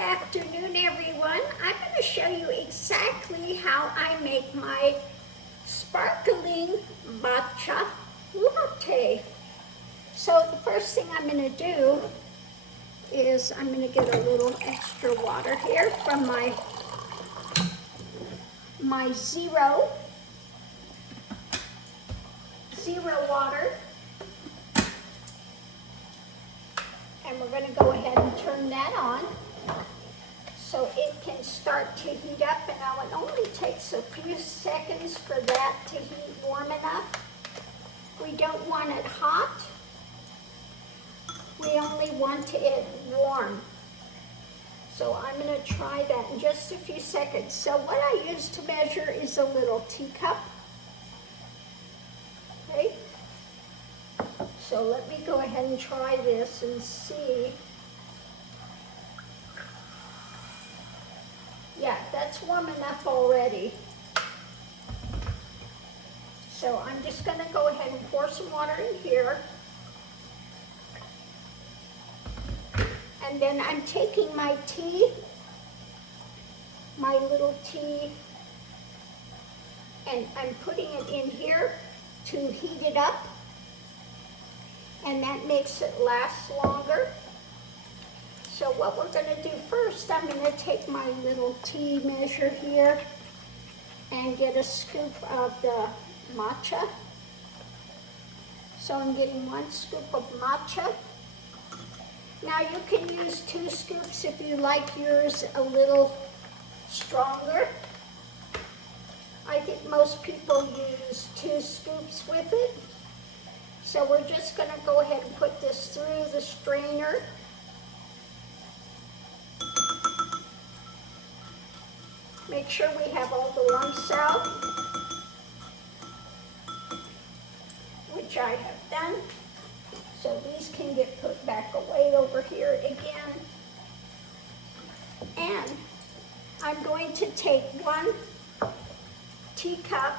afternoon, everyone. I'm going to show you exactly how I make my sparkling matcha latte. So the first thing I'm going to do is I'm going to get a little extra water here from my zero water. And we're going to go ahead and turn that on so it can start to heat up. And now it only takes a few seconds for that to heat warm enough. We don't want it hot. We only want it warm. So I'm going to try that in just a few seconds. So what I use to measure is a little teacup. Okay. So let me go ahead and try this and see. Yeah, that's warm enough already. So I'm just going to go ahead and pour some water in here. And then I'm taking my tea, my little tea, and I'm putting it in here to heat it up. And that makes it last longer. So what we're going to do first, I'm going to take my little tea measure here and get a scoop of the matcha. So I'm getting 1 scoop of matcha. Now you can use 2 scoops if you like yours a little stronger. I think most people use 2 scoops with it. So we're just going to go ahead and put this through the strainer. Make sure we have all the lumps out, which I have done. So these can get put back away over here again. And I'm going to take 1 teacup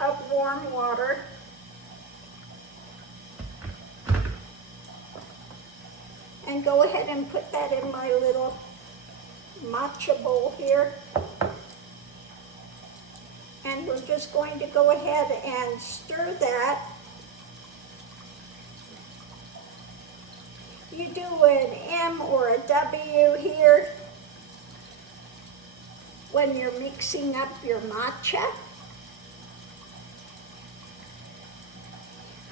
of warm water. And go ahead and put that in my little matcha bowl here. And we're just going to go ahead and stir that. You do an M or a W here when you're mixing up your matcha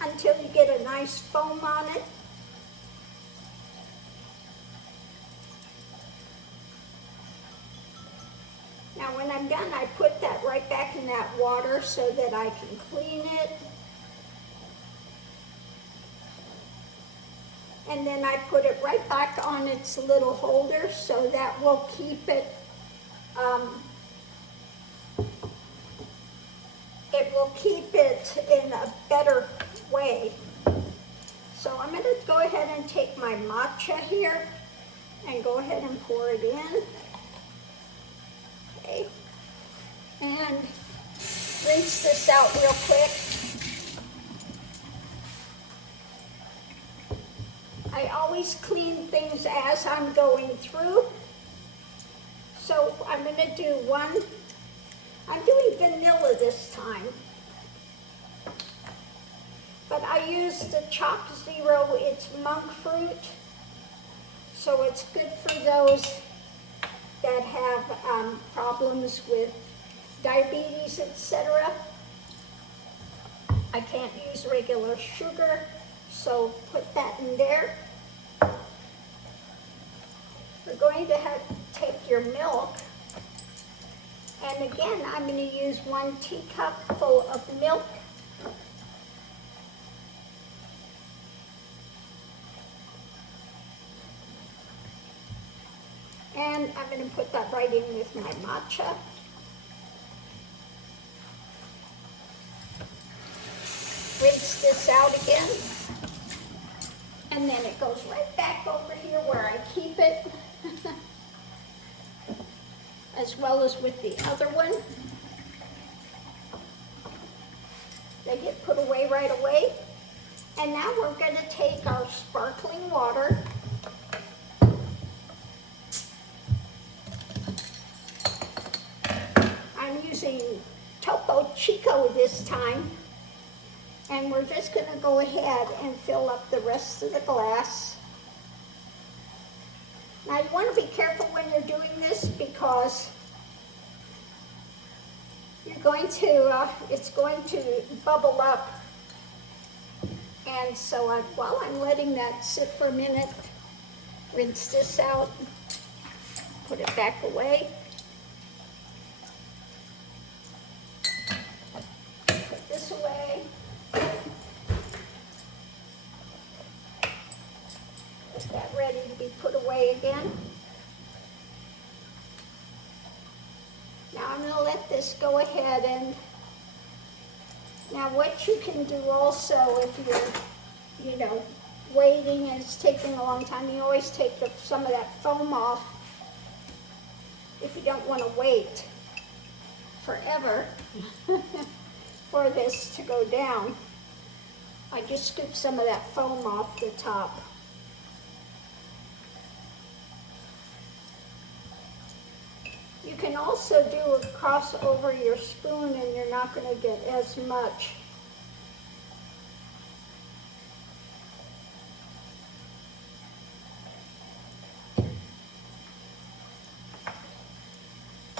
until you get a nice foam on it. Now when I'm done, I put that right back in that water so that I can clean it. And then I put it right back on its little holder so that will keep it, in a better way. So I'm going to go ahead and take my matcha here and go ahead and pour it in. Okay. And rinse this out real quick. I always clean things as I'm going through. So I'm going to do I'm doing vanilla this time. But I use the Choc Zero, it's monk fruit. So it's good for those that have problems with diabetes, etc. I can't use regular sugar, so put that in there. We're going to take your milk, and again, I'm going to use 1 teacup full of milk. And I'm going to put that right in with my matcha. Rinse this out again. And then it goes right back over here where I keep it. As well as with the other one. They get put away right away. And now we're going to take our sparkling water Chico this time. And we're just going to go ahead and fill up the rest of the glass. Now you want to be careful when you're doing this because you're going to, it's going to bubble up. And so while I'm letting that sit for a minute, rinse this out, put it back away. Put this away. Get that ready to be put away again. Now I'm going to let this go ahead and now what you can do also if you're, waiting and it's taking a long time, you always take some of that foam off if you don't want to wait forever for this to go down. I just scoop some of that foam off the top. You can also do a cross over your spoon and you're not going to get as much.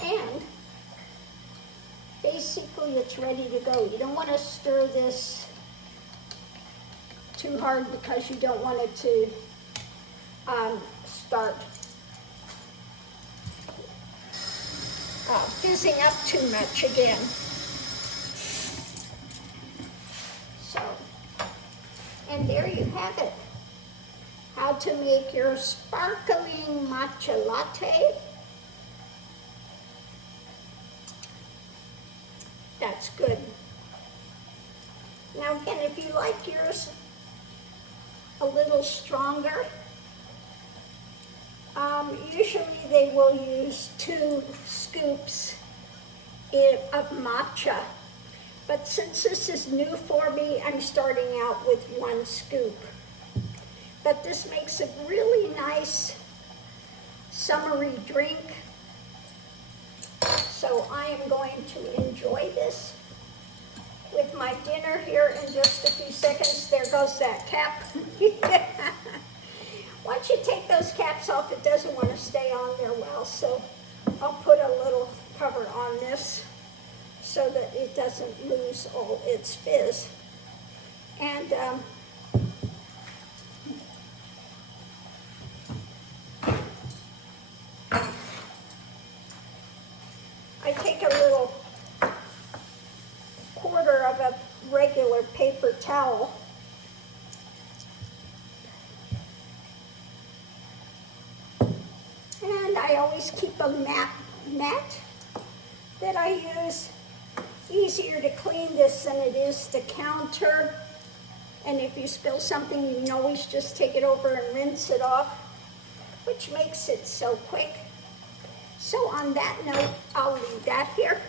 And basically it's ready to go. You don't want to stir this too hard because you don't want it to start fizzing up too much again. So, and there you have it. How to make your sparkling matcha latte. That's good. Now again, if you like yours a little stronger, usually they will use 2 scoops of matcha. But since this is new for me, I'm starting out with 1 scoop. But this makes a really nice summery drink. So I am going to enjoy this with my dinner here in just a few seconds. There goes that cap. Once you take those caps off, it doesn't want to stay on there well, so I'll put a little cover on this so that it doesn't lose all its fizz. And I take a little quarter of a regular paper towel. And I always keep a mat that I use. Easier to clean this than it is the counter. And if you spill something, you can always just take it over and rinse it off, which makes it so quick. So on that note, I'll leave that here.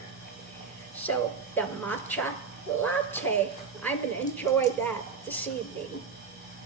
So the matcha latte, I'm going to enjoy that this evening.